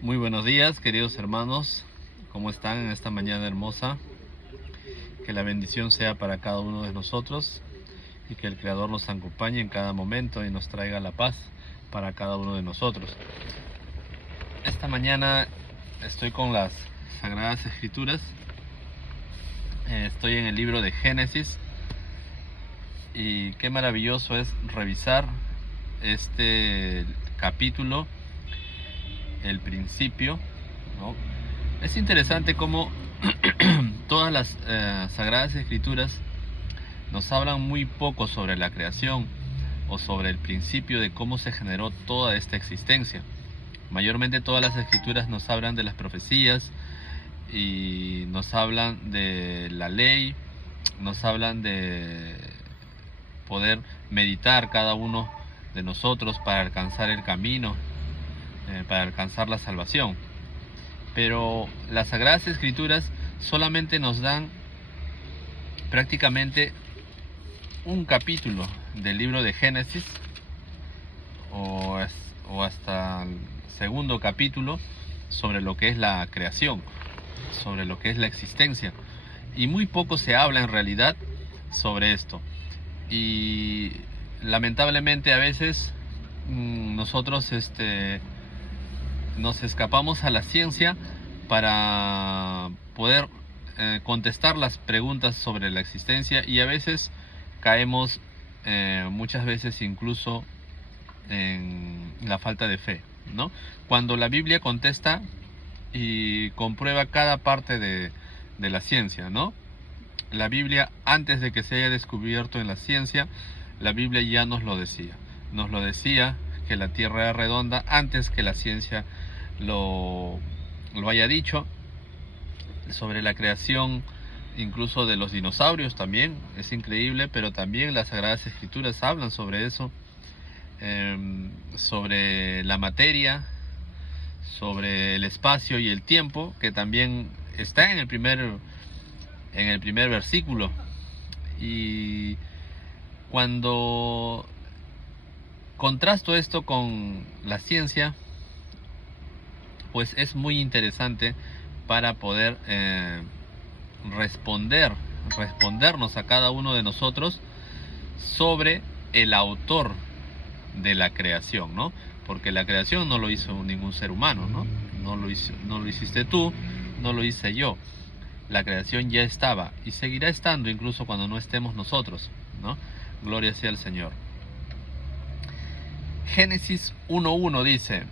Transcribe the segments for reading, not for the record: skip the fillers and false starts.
Muy buenos días, queridos hermanos. ¿Cómo están en esta mañana hermosa? Que la bendición sea para cada uno de nosotros y que el Creador nos acompañe en cada momento y nos traiga la paz para cada uno de nosotros. Esta mañana estoy con las Sagradas Escrituras. Estoy en el libro de Génesis y qué maravilloso es revisar este capítulo, el principio, ¿no? Es interesante cómo todas las Sagradas Escrituras nos hablan muy poco sobre la creación o sobre el principio de cómo se generó toda esta existencia. Mayormente todas las escrituras nos hablan de las profecías y nos hablan de la ley, nos hablan de poder meditar cada uno de nosotros para alcanzar el camino, para alcanzar la salvación. Pero las Sagradas Escrituras solamente nos dan prácticamente un capítulo del libro de Génesis o hasta el segundo capítulo sobre lo que es la creación, sobre lo que es la existencia, y muy poco se habla en realidad sobre esto. Y lamentablemente a veces nosotros nos escapamos a la ciencia para poder contestar las preguntas sobre la existencia, y a veces caemos muchas veces incluso en la falta de fe, ¿no? Cuando la Biblia contesta y comprueba cada parte de la ciencia, ¿no? La Biblia, antes de que se haya descubierto en la ciencia, la Biblia ya nos lo decía. Nos lo decía que la Tierra era redonda antes que la ciencia lo haya dicho. Sobre la creación incluso de los dinosaurios también, es increíble, pero también las Sagradas Escrituras hablan sobre eso. Sobre la materia, sobre el espacio y el tiempo, que también está en el primer versículo. Y cuando contrasto esto con la ciencia, pues es muy interesante para poder respondernos a cada uno de nosotros sobre el autor de la creación, ¿no? Porque la creación no lo hizo ningún ser humano, ¿no? No lo hiciste tú, no lo hice yo. La creación ya estaba y seguirá estando incluso cuando no estemos nosotros, ¿no? Gloria sea al Señor. Génesis 1:1 dice: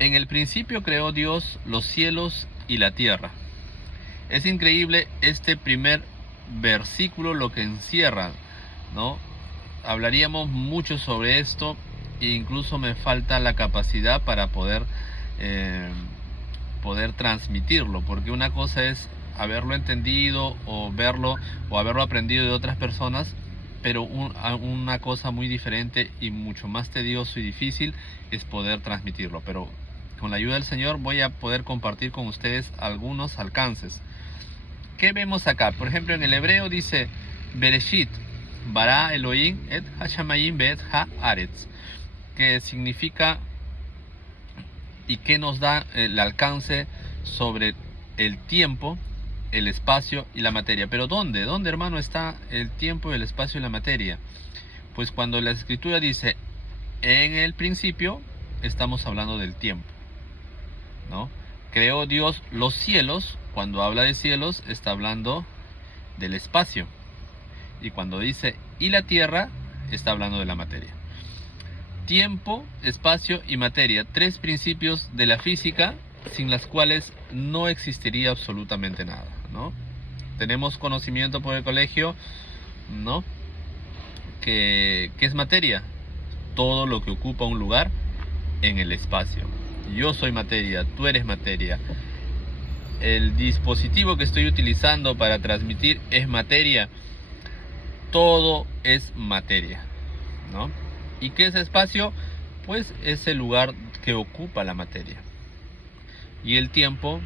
en el principio creó Dios los cielos y la tierra. Es increíble este primer versículo lo que encierra, ¿no? Hablaríamos mucho sobre esto e incluso me falta la capacidad para poder transmitirlo, porque una cosa es haberlo entendido o verlo o haberlo aprendido de otras personas, pero una cosa muy diferente y mucho más tedioso y difícil es poder transmitirlo. Pero con la ayuda del Señor voy a poder compartir con ustedes algunos alcances. ¿Qué vemos acá? Por ejemplo, en el hebreo dice Bereshit bara Elohim et hashamayim be'et haaretz, que significa y que nos da el alcance sobre el tiempo, el espacio y la materia. Pero ¿dónde? ¿Dónde, hermano, está el tiempo, el espacio y la materia? Pues cuando la Escritura dice en el principio, estamos hablando del tiempo, ¿no? Creó Dios los cielos. Cuando habla de cielos, está hablando del espacio. Y cuando dice y la tierra, está hablando de la materia. Tiempo, espacio y materia, tres principios de la física sin las cuales no existiría absolutamente nada, ¿no? Tenemos conocimiento por el colegio, ¿no? ¿Qué es materia? Todo lo que ocupa un lugar en el espacio. Yo soy materia, tú eres materia. El dispositivo que estoy utilizando para transmitir es materia. Todo es materia, ¿no? ¿Y qué es espacio? Pues es el lugar que ocupa la materia. Y el tiempo,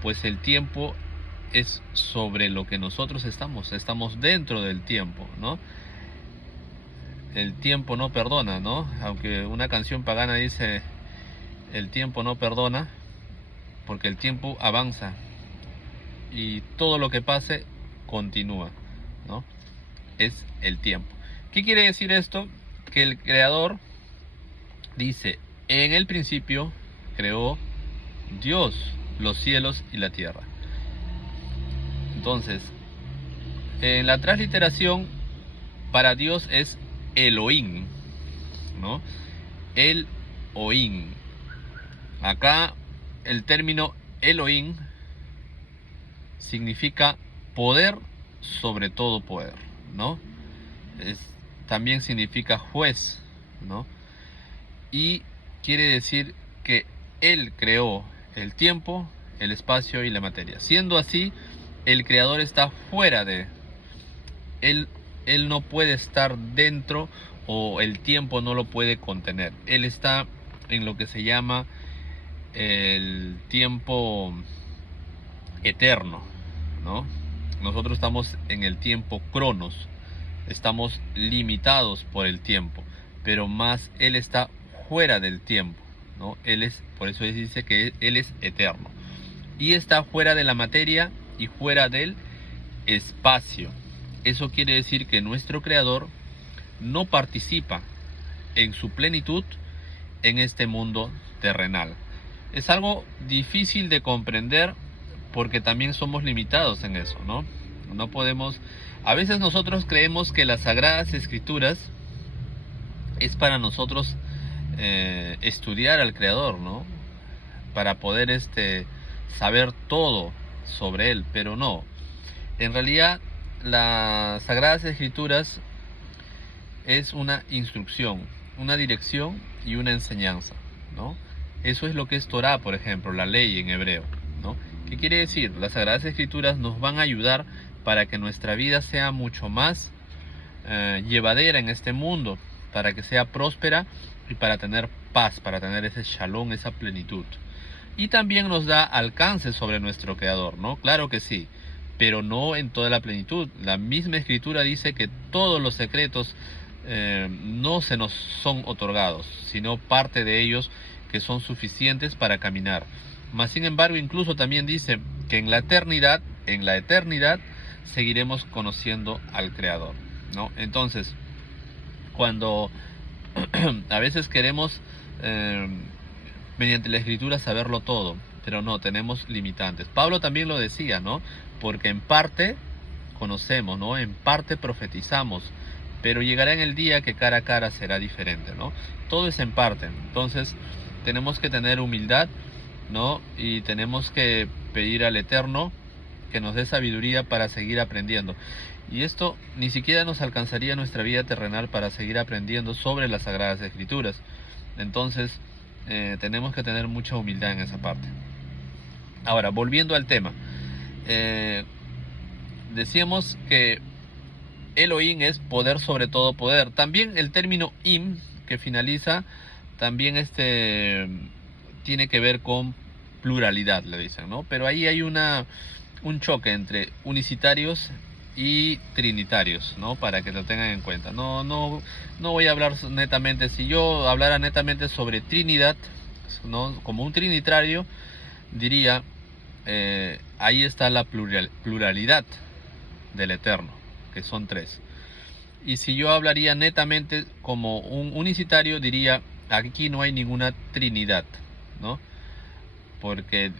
pues el tiempo es sobre lo que nosotros estamos dentro del tiempo, ¿no? El tiempo no perdona, ¿no? Aunque una canción pagana dice el tiempo no perdona, porque el tiempo avanza y todo lo que pase continúa, ¿no? Es el tiempo. ¿Qué quiere decir esto? Que el creador dice, en el principio creó Dios los cielos y la tierra. Entonces, en la transliteración, para Dios es Elohim, ¿no? Elohim. Acá el término Elohim significa poder sobre todo poder, ¿no? También significa juez, ¿no? Y quiere decir que Él creó el tiempo, el espacio y la materia. Siendo así, el creador está fuera de Él. Él no puede estar dentro, o el tiempo no lo puede contener. Él está en lo que se llama el tiempo eterno, ¿no? Nosotros estamos en el tiempo cronos, estamos limitados por el tiempo, pero más Él está fuera del tiempo, ¿no? Por eso dice que Él es eterno y está fuera de la materia y fuera del espacio. Eso quiere decir que nuestro creador no participa en su plenitud en este mundo terrenal. Es algo difícil de comprender porque también somos limitados en eso, ¿no? No podemos... A veces nosotros creemos que las Sagradas Escrituras es para nosotros estudiar al Creador, ¿no? Para poder saber todo sobre Él, pero no. En realidad, las Sagradas Escrituras es una instrucción, una dirección y una enseñanza, ¿no? Eso es lo que es Torá, por ejemplo, la ley en hebreo, ¿no? ¿Qué quiere decir? Las Sagradas Escrituras nos van a ayudar para que nuestra vida sea mucho más llevadera en este mundo, para que sea próspera y para tener paz, para tener ese shalom, esa plenitud. Y también nos da alcance sobre nuestro Creador, ¿no? Claro que sí, pero no en toda la plenitud. La misma Escritura dice que todos los secretos no se nos son otorgados, sino parte de ellos que son suficientes para caminar. Mas sin embargo, incluso también dice que en la eternidad, seguiremos conociendo al Creador, ¿no? Entonces, cuando a veces queremos mediante la Escritura saberlo todo, pero no, tenemos limitantes. Pablo también lo decía, ¿no? Porque en parte conocemos, ¿no? En parte profetizamos, pero llegará en el día que cara a cara será diferente, ¿no? Todo es en parte. Entonces tenemos que tener humildad, ¿no? Y tenemos que pedir al Eterno que nos dé sabiduría para seguir aprendiendo. Y esto ni siquiera nos alcanzaría nuestra vida terrenal para seguir aprendiendo sobre las Sagradas Escrituras. Entonces tenemos que tener mucha humildad en esa parte. Ahora, volviendo al tema, decíamos que Elohim es poder sobre todo poder. También el término im, que finaliza, también tiene que ver con pluralidad, le dicen, ¿no? Pero ahí hay un choque entre unicitarios y trinitarios, ¿no? Para que lo tengan en cuenta. No voy a hablar netamente. Si yo hablara netamente sobre Trinidad, ¿no? Como un trinitario, diría, ahí está la pluralidad del Eterno, que son tres. Y si yo hablaría netamente como un unicitario, diría, aquí no hay ninguna Trinidad, ¿no? Porque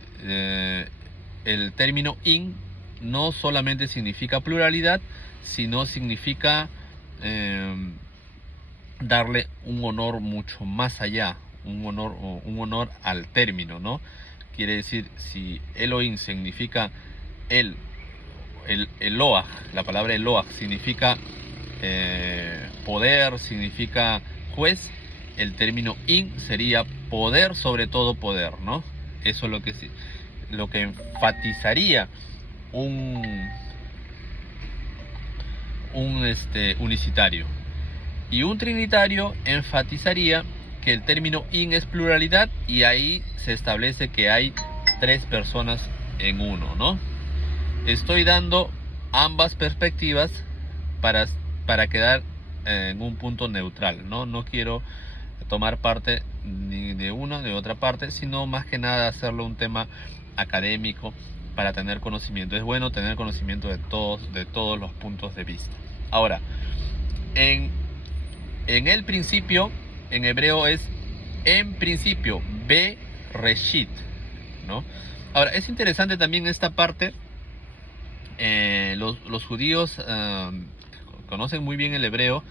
el término in no solamente significa pluralidad, sino significa darle un honor mucho más allá, un honor al término, ¿no? Quiere decir, si Elohim significa el Eloah, la palabra Eloah significa poder, significa juez, el término in sería poder sobre todo poder, ¿no? Eso es lo que enfatizaría un unicitario. Y un trinitario enfatizaría que el término in es pluralidad, y ahí se establece que hay tres personas en uno, ¿no? Estoy dando ambas perspectivas para quedar en un punto neutral, ¿no? No quiero tomar parte ni de una ni de otra parte, sino más que nada hacerlo un tema académico para tener conocimiento. Es bueno tener conocimiento de todos los puntos de vista. Ahora, en el principio, en hebreo es en principio, Bereshit, ¿no? Ahora, es interesante también esta parte. Los judíos conocen muy bien el hebreo.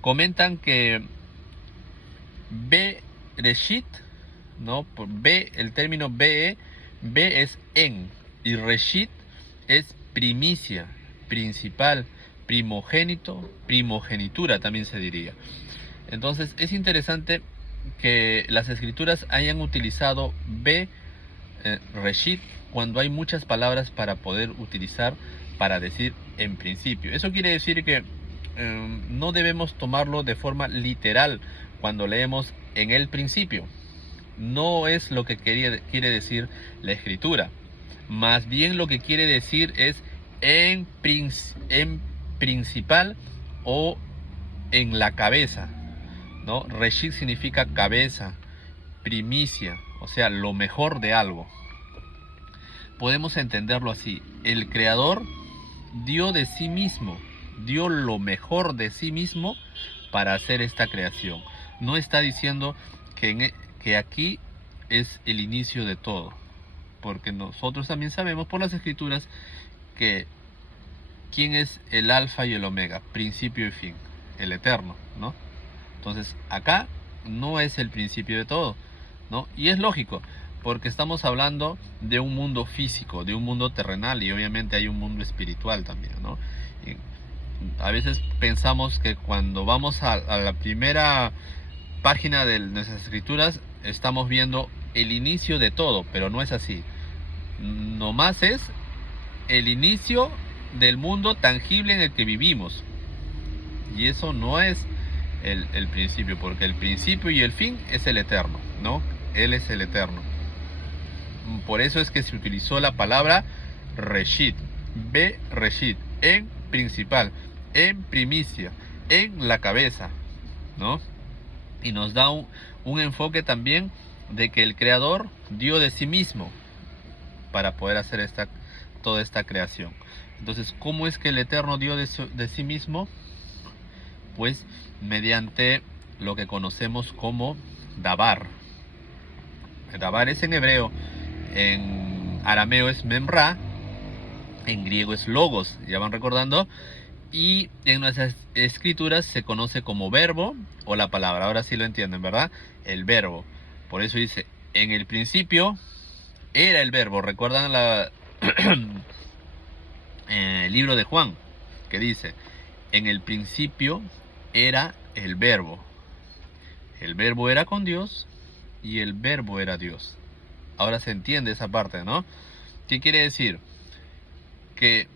Comentan que Bereshit, ¿no? Por B, el término B es en, y Reshit es primicia, principal, primogénito, primogenitura también se diría. Entonces es interesante que las escrituras hayan utilizado Reshit cuando hay muchas palabras para poder utilizar para decir en principio. Eso quiere decir que no debemos tomarlo de forma literal cuando leemos en el principio. No es lo que quiere decir la escritura. Más bien lo que quiere decir es en principal o en la cabeza, ¿no? Reshit significa cabeza, primicia, o sea, lo mejor de algo. Podemos entenderlo así. El Creador dio de sí mismo, dio lo mejor de sí mismo para hacer esta creación. No está diciendo que aquí es el inicio de todo, porque nosotros también sabemos por las escrituras que quién es el alfa y el omega, principio y fin, el eterno, ¿no? Entonces acá no es el principio de todo, ¿no? Y es lógico, porque estamos hablando de un mundo físico, de un mundo terrenal, y obviamente hay un mundo espiritual también, ¿no? Y a veces pensamos que cuando vamos a la primera página de nuestras escrituras estamos viendo el inicio de todo, pero no es así. Nomás es el inicio del mundo tangible en el que vivimos, y eso no es el principio, porque el principio y el fin es el eterno, ¿no? Él es el eterno. Por eso es que se utilizó la palabra Reshit, Bereshit, en principal, en primicia, en la cabeza, ¿no? Y nos da un enfoque también de que el Creador dio de sí mismo para poder hacer toda esta creación. Entonces, ¿cómo es que el Eterno dio de sí mismo? Pues mediante lo que conocemos como Dabar. Dabar es en hebreo, en arameo es Memra, en griego es Logos, ya van recordando, y en nuestras escrituras se conoce como verbo o la palabra. Ahora sí lo entienden, ¿verdad? El verbo. Por eso dice, en el principio era el verbo. ¿Recuerdan el libro de Juan? Que dice, en el principio era el verbo. El verbo era con Dios y el verbo era Dios. Ahora se entiende esa parte, ¿no? ¿Qué quiere decir? Que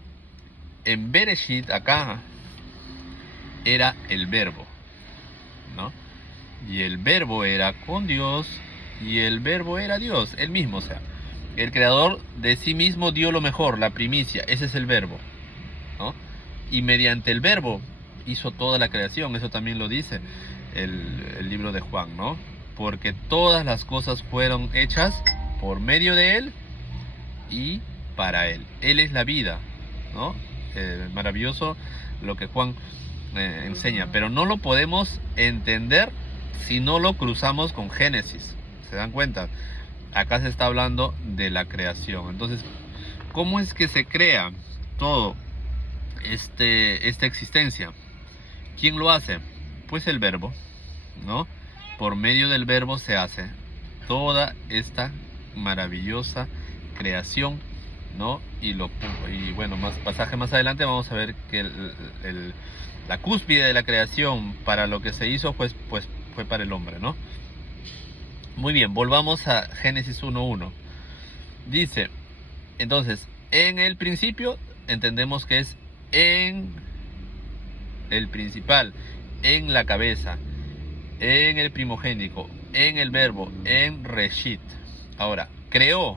en Bereshit acá era el verbo, ¿no? Y el verbo era con Dios y el verbo era Dios, él mismo. O sea, el Creador de sí mismo dio lo mejor, la primicia, ese es el verbo, ¿no? Y mediante el verbo hizo toda la creación. Eso también lo dice el libro de Juan, ¿no? Porque todas las cosas fueron hechas por medio de él y para él. Él es la vida, ¿no? Maravilloso lo que Juan enseña, pero no lo podemos entender si no lo cruzamos con Génesis. ¿Se dan cuenta? Acá se está hablando de la creación. Entonces, ¿cómo es que se crea todo esta existencia? ¿Quién lo hace? Pues el verbo, ¿no? Por medio del verbo se hace toda esta maravillosa creación, ¿no? Y bueno, pasaje más adelante vamos a ver que la cúspide de la creación para lo que se hizo pues fue para el hombre, ¿no? Muy bien, volvamos a Génesis 1:1. Dice, entonces, en el principio entendemos que es en el principal, en la cabeza, en el primogénito, en el verbo, en Reshit. Ahora, creó.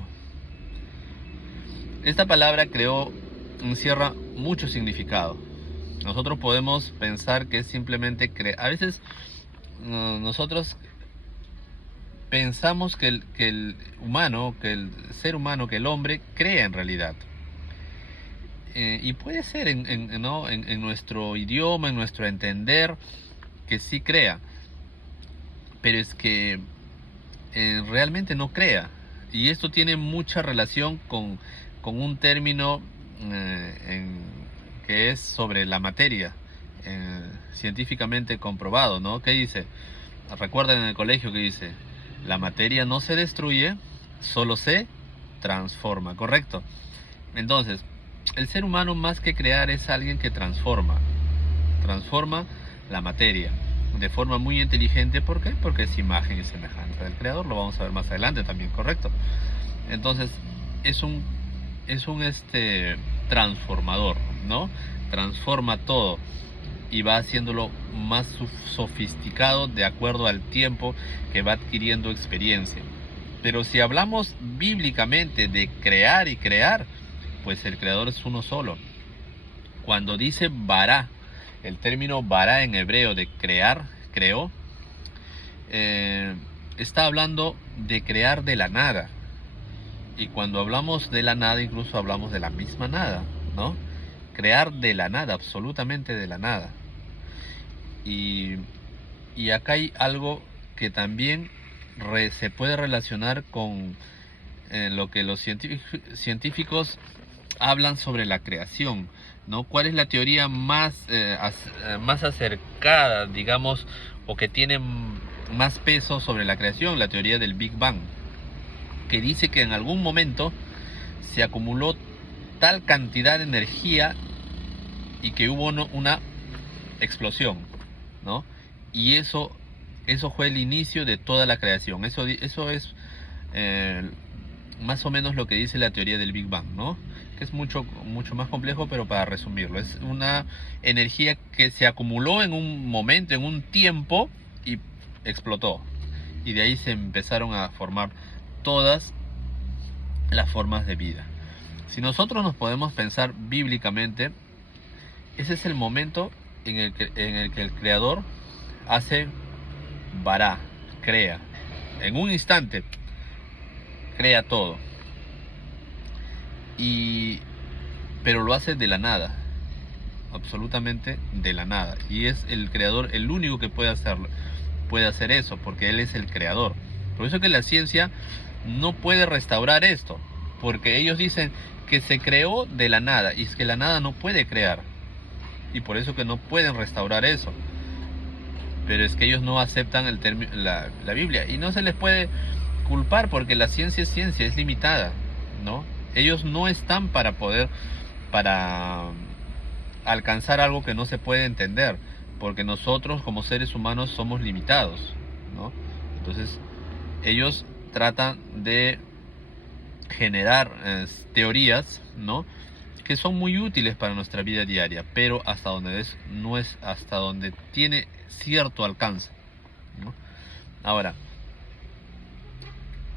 Esta palabra creó encierra mucho significado. Nosotros podemos pensar que es simplemente crear. A veces nosotros pensamos que el humano, que el ser humano, que el hombre crea en realidad. Y puede ser ¿no? en nuestro idioma, en nuestro entender, que sí crea, pero es que realmente no crea. Y esto tiene mucha relación con un término que es sobre la materia, científicamente comprobado, ¿no? ¿Qué dice? Recuerden en el colegio que dice, la materia no se destruye, solo se transforma, ¿correcto? Entonces, el ser humano más que crear es alguien que transforma la materia de forma muy inteligente. ¿Por qué? Porque es imagen y semejanza del creador, lo vamos a ver más adelante también, ¿correcto? Entonces, es un transformador, ¿no? Transforma todo y va haciéndolo más sofisticado de acuerdo al tiempo que va adquiriendo experiencia. Pero si hablamos bíblicamente de crear y crear, pues el creador es uno solo. Cuando dice bará, el término bará en hebreo de crear, creó, está hablando de crear de la nada. Y cuando hablamos de la nada, incluso hablamos de la misma nada, ¿no? Crear de la nada, absolutamente de la nada. Y acá hay algo que también se puede relacionar con lo que los científicos hablan sobre la creación, ¿no? ¿Cuál es la teoría más acercada, digamos, o que tiene más peso sobre la creación? La teoría del Big Bang, que dice que en algún momento se acumuló tal cantidad de energía y que hubo una explosión, ¿no? Y eso fue el inicio de toda la creación. Eso es más o menos lo que dice la teoría del Big Bang, ¿no? Que es mucho más complejo, pero para resumirlo, es una energía que se acumuló en un momento, en un tiempo, y explotó. Y de ahí se empezaron a formar todas las formas de vida. Si nosotros nos podemos pensar bíblicamente, ese es el momento en el que el creador hace bará, crea. En un instante crea todo. Pero lo hace de la nada, absolutamente de la nada. Y es el creador el único que puede hacerlo, puede hacer eso, porque él es el creador. Por eso que la ciencia no puede restaurar esto, porque ellos dicen que se creó de la nada, y es que la nada no puede crear, y por eso que no pueden restaurar eso. Pero es que ellos no aceptan la Biblia, y no se les puede culpar, porque la ciencia es limitada, ¿no? Ellos no están para alcanzar algo que no se puede entender, porque nosotros como seres humanos somos limitados, ¿no? Entonces ellos tratan de generar teorías, ¿no?, que son muy útiles para nuestra vida diaria, pero no es hasta donde tiene cierto alcance, ¿no? Ahora,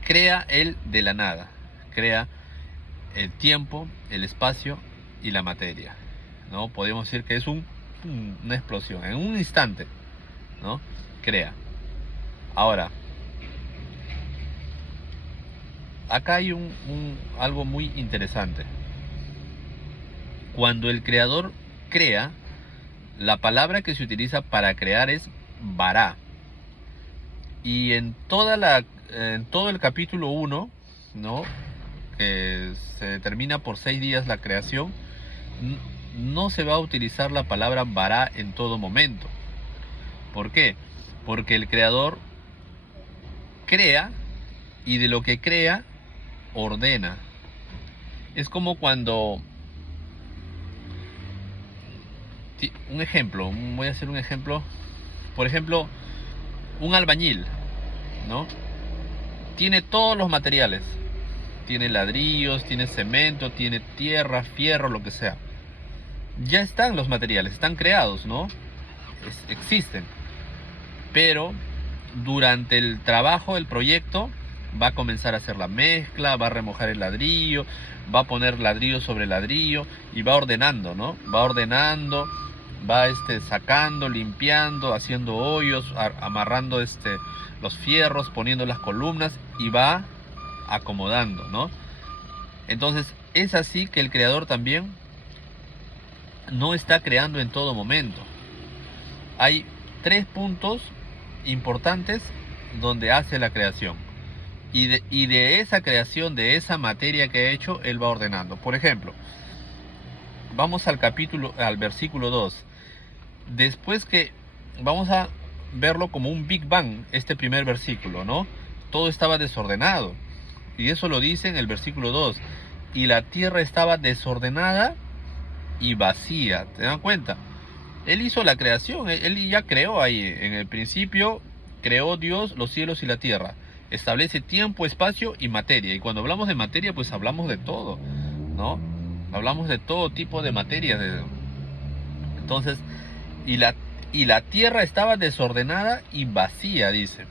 crea él de la nada, crea el tiempo, el espacio y la materia, ¿no? Podemos decir que es una explosión, en un instante, ¿no? Crea. Ahora, acá hay algo muy interesante. Cuando el creador crea, la palabra que se utiliza para crear es bará. Y en todo el capítulo 1, ¿no?, que se determina por 6 días la creación, no se va a utilizar la palabra bará en todo momento. ¿Por qué? Porque el creador crea, y de lo que crea, ordena. Es como cuando... Un ejemplo, voy a hacer un ejemplo. Por ejemplo, un albañil, ¿no?, tiene todos los materiales. Tiene ladrillos, tiene cemento, tiene tierra, fierro, lo que sea. Ya están los materiales, están creados, ¿no? Existen. Pero durante el trabajo, el proyecto, va a comenzar a hacer la mezcla, va a remojar el ladrillo, va a poner ladrillo sobre ladrillo y va ordenando, ¿no? Va ordenando, va sacando, limpiando, haciendo hoyos, amarrando los fierros, poniendo las columnas y va acomodando, ¿no? Entonces es así que el creador también no está creando en todo momento. Hay 3 puntos importantes donde hace la creación. Y de esa creación, de esa materia que ha hecho, él va ordenando. Por ejemplo, vamos al versículo 2. Después que vamos a verlo como un Big Bang, este primer versículo, ¿no? Todo estaba desordenado. Y eso lo dice en el versículo 2. Y la tierra estaba desordenada y vacía. ¿Te dan cuenta? Él hizo la creación, él ya creó ahí. En el principio creó Dios los cielos y la tierra. Establece tiempo, espacio y materia. Y cuando hablamos de materia, pues hablamos de todo, ¿no? Hablamos de todo tipo de materia. Entonces, y la tierra estaba desordenada y vacía, dice.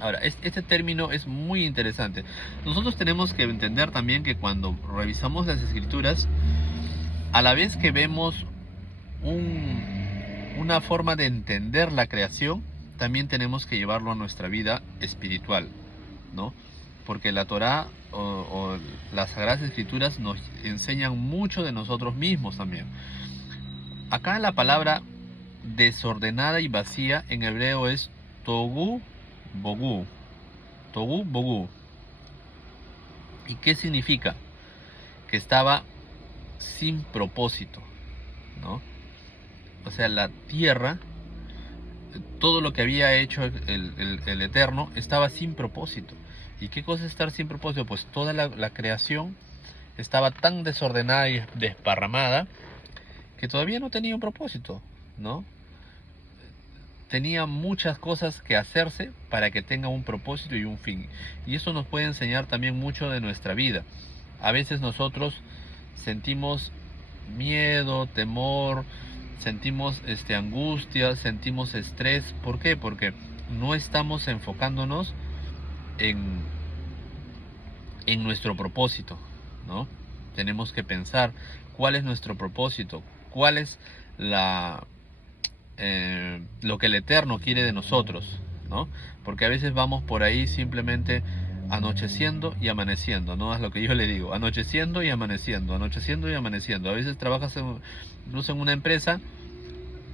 Ahora, este término es muy interesante. Nosotros tenemos que entender también que cuando revisamos las escrituras, a la vez que vemos una forma de entender la creación, también tenemos que llevarlo a nuestra vida espiritual, ¿no? Porque la Torá o las Sagradas Escrituras nos enseñan mucho de nosotros mismos también. Acá la palabra desordenada y vacía en hebreo es tohu bohu. Tohu bohu. ¿Y qué significa? Que estaba sin propósito, ¿no? O sea, la tierra, todo lo que había hecho el Eterno estaba sin propósito. ¿Y qué cosa es estar sin propósito? Pues toda la creación estaba tan desordenada y desparramada que todavía no tenía un propósito, ¿no? Tenía muchas cosas que hacerse para que tenga un propósito y un fin. Y eso nos puede enseñar también mucho de nuestra vida. A veces nosotros sentimos miedo, temor, sentimos angustia, sentimos estrés. ¿Por qué? Porque no estamos enfocándonos en nuestro propósito, ¿no? Tenemos que pensar cuál es nuestro propósito, cuál es lo que el Eterno quiere de nosotros, ¿no? Porque a veces vamos por ahí simplemente anocheciendo y amaneciendo, ¿no? Es lo que yo le digo, anocheciendo y amaneciendo, anocheciendo y amaneciendo. A veces trabajas incluso en una empresa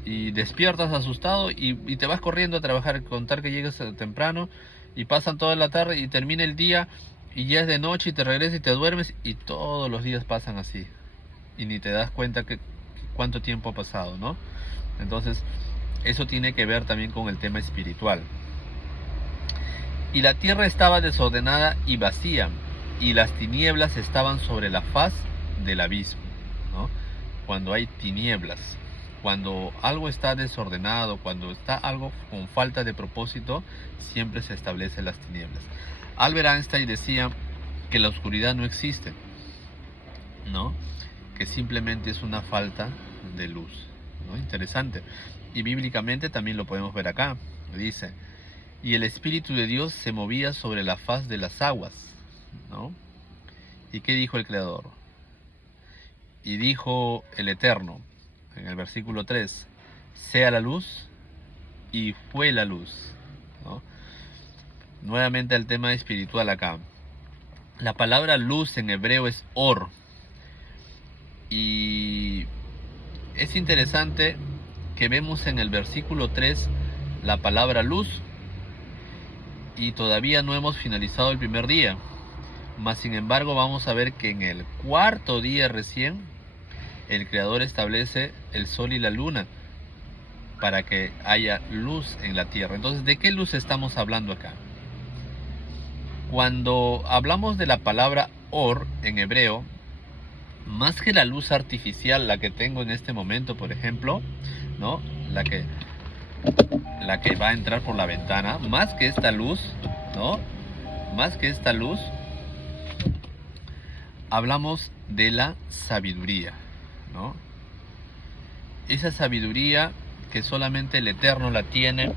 y despiertas asustado y te vas corriendo a trabajar, contar que llegues temprano y pasan toda la tarde y termina el día y ya es de noche y te regresas y te duermes y todos los días pasan así y ni te das cuenta que cuánto tiempo ha pasado, ¿no? Entonces eso tiene que ver también con el tema espiritual. Y la tierra estaba desordenada y vacía, y las tinieblas estaban sobre la faz del abismo, ¿no? Cuando hay tinieblas, cuando algo está desordenado, cuando está algo con falta de propósito, siempre se establecen las tinieblas. Albert Einstein decía que la oscuridad no existe, ¿no? Que simplemente es una falta de luz, ¿no? Interesante. Y bíblicamente también lo podemos ver acá. Dice: y el Espíritu de Dios se movía sobre la faz de las aguas, ¿no? ¿Y qué dijo el Creador? Y dijo el Eterno, en el versículo 3, sea la luz, y fue la luz, ¿no? Nuevamente el tema espiritual acá. La palabra luz en hebreo es or. Y es interesante que vemos en el versículo 3 la palabra luz, y todavía no hemos finalizado el primer día. Mas sin embargo vamos a ver que en el cuarto día recién el Creador establece el sol y la luna para que haya luz en la tierra. Entonces, ¿de qué luz estamos hablando acá? Cuando hablamos de la palabra or en hebreo, más que la luz artificial, la que tengo en este momento, por ejemplo, ¿no? La que va a entrar por la ventana, más que esta luz, ¿no? Más que esta luz, hablamos de la sabiduría, ¿no? Esa sabiduría que solamente el Eterno la tiene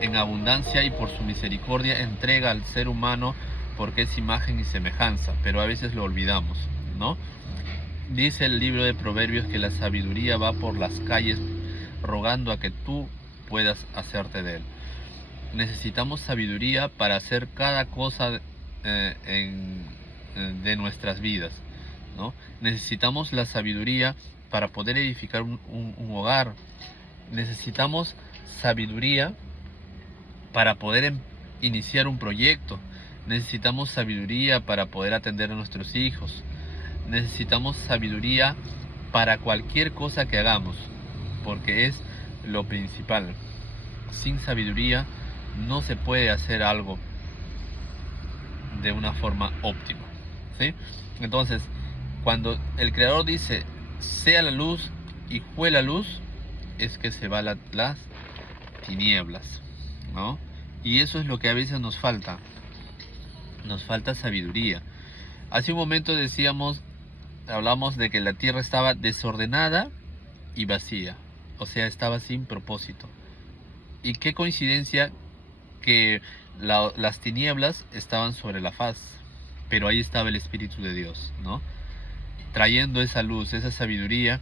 en abundancia y por su misericordia entrega al ser humano porque es imagen y semejanza, pero a veces lo olvidamos, ¿no? Dice el libro de Proverbios que la sabiduría va por las calles rogando a que tú puedas hacerte de él. Necesitamos sabiduría para hacer cada cosa de nuestras vidas, ¿no? Necesitamos la sabiduría para poder edificar un hogar. Necesitamos sabiduría para poder iniciar un proyecto. Necesitamos sabiduría para poder atender a nuestros hijos. Necesitamos sabiduría para cualquier cosa que hagamos, porque es lo principal. Sin sabiduría no se puede hacer algo de una forma óptima, ¿sí? Entonces, cuando el Creador dice sea la luz y fue la luz, es que se van las tinieblas, ¿no? Y eso es lo que a veces nos falta sabiduría. Hace un momento hablamos de que la tierra estaba desordenada y vacía, o sea, estaba sin propósito. Y qué coincidencia que las tinieblas estaban sobre la faz, pero ahí estaba el Espíritu de Dios, ¿no? Trayendo esa luz, esa sabiduría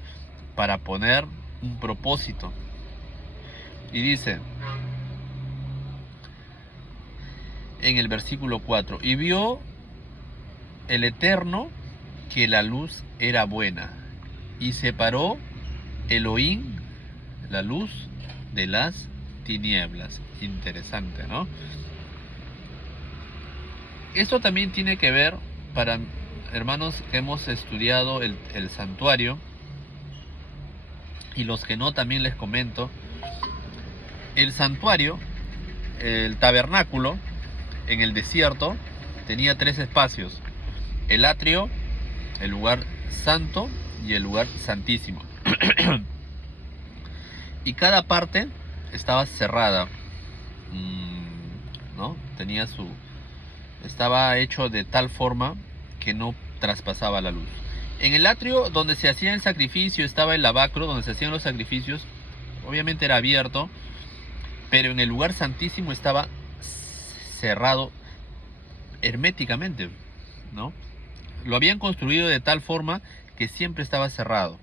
para poner un propósito. Y dice en el versículo 4, y vio el Eterno que la luz era buena, y separó Elohim la luz de las tinieblas. Interesante, ¿no? Esto también tiene que ver, para hermanos que hemos estudiado el santuario, y los que no, también les comento. El santuario, el tabernáculo en el desierto, tenía 3 espacios: el atrio, el lugar santo y el lugar santísimo. Y cada parte estaba cerrada, ¿no? Estaba hecho de tal forma que no traspasaba la luz. En el atrio donde se hacía el sacrificio estaba el lavacro, donde se hacían los sacrificios. Obviamente era abierto, pero en el lugar santísimo estaba cerrado herméticamente, ¿no? Lo habían construido de tal forma que siempre estaba cerrado.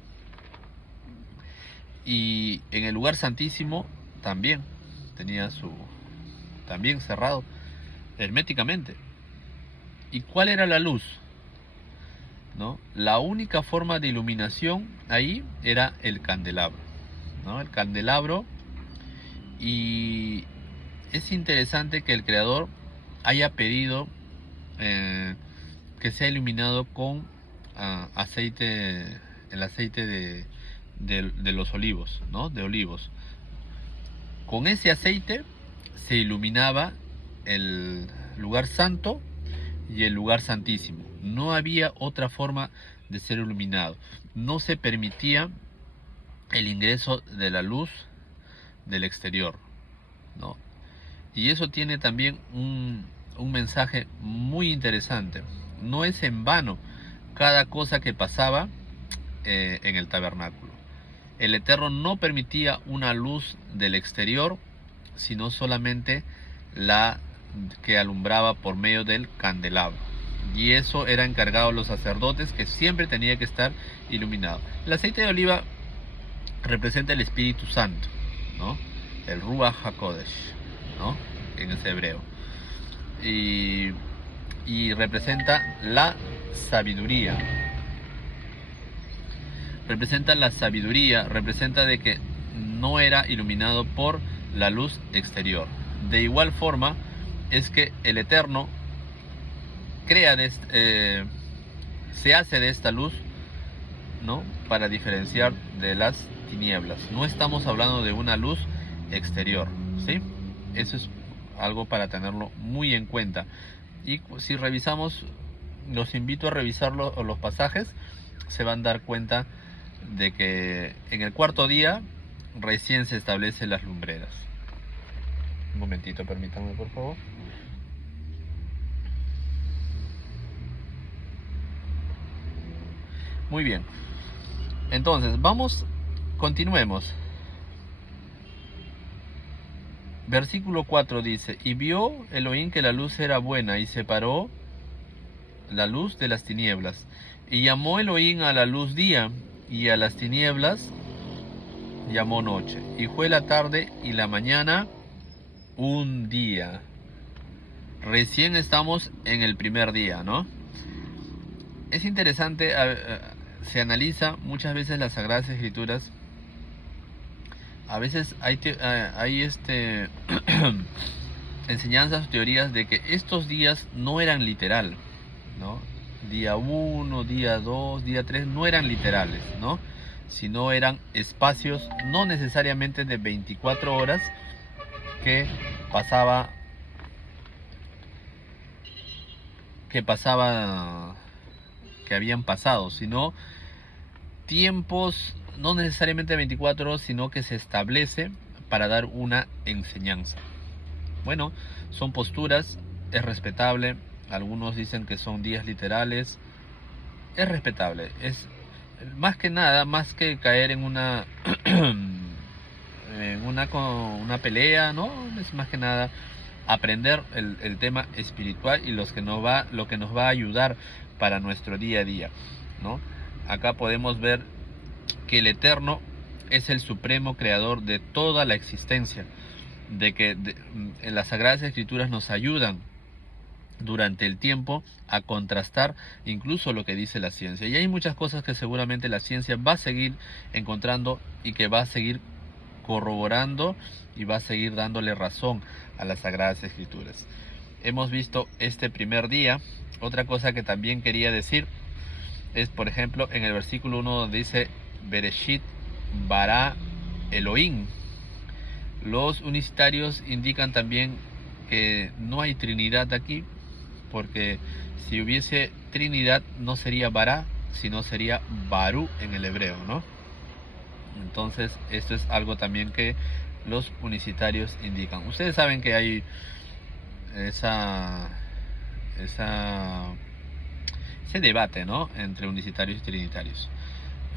Y en el lugar santísimo también tenía también cerrado herméticamente. ¿Y cuál era la luz? ¿No? La única forma de iluminación ahí era el candelabro, ¿no? El candelabro. Y es interesante que el Creador haya pedido que sea iluminado con aceite, el aceite de los olivos, ¿no? De olivos. Con ese aceite se iluminaba el lugar santo y el lugar santísimo. No había otra forma de ser iluminado. No se permitía el ingreso de la luz del exterior, ¿no? Y eso tiene también un mensaje muy interesante. No es en vano cada cosa que pasaba en el tabernáculo. El Eterno no permitía una luz del exterior, sino solamente la que alumbraba por medio del candelabro. Y eso era encargado a los sacerdotes, que siempre tenía que estar iluminado. El aceite de oliva representa el Espíritu Santo, ¿no? El Ruach HaKodesh, ¿no? En ese hebreo. Y representa la sabiduría. Representa de que no era iluminado por la luz exterior. De igual forma es que el Eterno se hace de esta luz, ¿no? Para diferenciar de las tinieblas. No estamos hablando de una luz exterior, ¿sí? Eso es algo para tenerlo muy en cuenta. Y si revisamos, los invito a revisar los pasajes, se van a dar cuenta de que en el 4.º día recién se establecen las lumbreras. Un momentito, permítanme, por favor. Muy bien. Entonces, continuemos. Versículo 4 dice: y vio Elohim que la luz era buena, y separó la luz de las tinieblas. Y llamó Elohim a la luz día, y a las tinieblas llamó noche. Y fue la tarde y la mañana un día. Recién estamos en el primer día, ¿no? Es interesante, se analiza muchas veces las Sagradas Escrituras. A veces hay enseñanzas o teorías de que estos días no eran literal, ¿no? Día 1, día 2, día 3 no eran literales, ¿no? Sino eran espacios no necesariamente de 24 horas que pasaba que habían pasado, sino tiempos no necesariamente 24 horas, sino que se establece para dar una enseñanza. Bueno, son posturas, es respetable. Algunos dicen que son días literales, es respetable. Es más que nada, más que caer en una en una pelea, ¿no? Es más que nada aprender el tema espiritual y lo que nos va a ayudar para nuestro día a día, ¿no? Acá podemos ver que el Eterno es el supremo creador de toda la existencia, de que en las Sagradas Escrituras nos ayudan durante el tiempo a contrastar incluso lo que dice la ciencia. Y hay muchas cosas que seguramente la ciencia va a seguir encontrando y que va a seguir corroborando y va a seguir dándole razón a las Sagradas Escrituras. Hemos visto este primer día. Otra cosa que también quería decir es, por ejemplo, en el versículo 1 donde dice Bereshit bara Elohim. Los unicitarios indican también que no hay Trinidad aquí, porque si hubiese Trinidad no sería bara, sino sería Barú en el hebreo, ¿no? Entonces esto es algo también que los unicitarios indican. Ustedes saben que hay ese debate, ¿no? Entre unicitarios y trinitarios.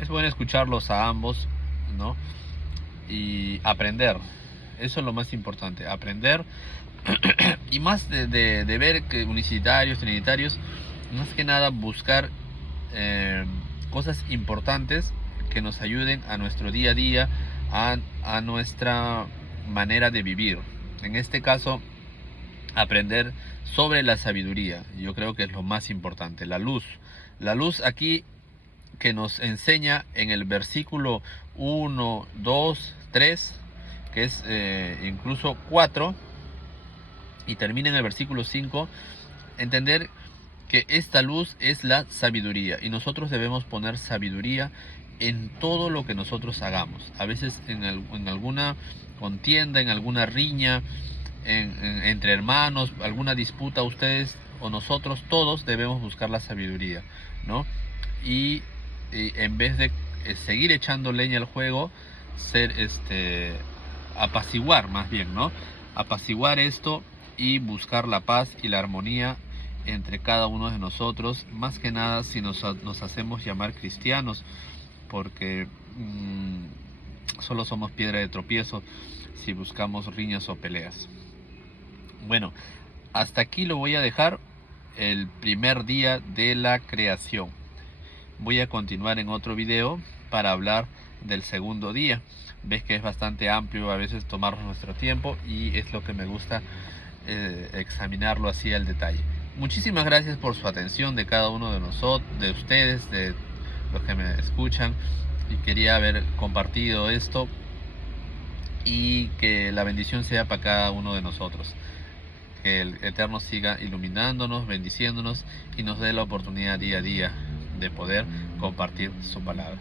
Es bueno escucharlos a ambos, ¿no? Y aprender. Eso es lo más importante, aprender. Y más de ver que unicitarios, trinitarios, más que nada buscar cosas importantes que nos ayuden a nuestro día a día, a nuestra manera de vivir. En este caso, aprender sobre la sabiduría. Yo creo que es lo más importante, la luz. La luz aquí que nos enseña en el versículo 1, 2, 3, que es incluso 4, y termina en el versículo 5, entender que esta luz es la sabiduría y nosotros debemos poner sabiduría en todo lo que nosotros hagamos. A veces en alguna contienda, en alguna riña, entre hermanos, alguna disputa, ustedes o nosotros, todos debemos buscar la sabiduría, ¿no? Y en vez de seguir echando leña al juego, apaciguar más bien, ¿no? Apaciguar esto y buscar la paz y la armonía entre cada uno de nosotros, más que nada si nos hacemos llamar cristianos, porque solo somos piedra de tropiezo si buscamos riñas o peleas. Bueno, hasta aquí lo voy a dejar, el primer día de la creación. Voy a continuar en otro video para hablar del segundo día. Ves que es bastante amplio a veces tomarnos nuestro tiempo y es lo que me gusta, examinarlo así al detalle. Muchísimas gracias por su atención, de cada uno de nosotros, de ustedes, de los que me escuchan, y quería haber compartido esto y que la bendición sea para cada uno de nosotros. Que el Eterno siga iluminándonos, bendiciéndonos y nos dé la oportunidad día a día de poder compartir su palabra.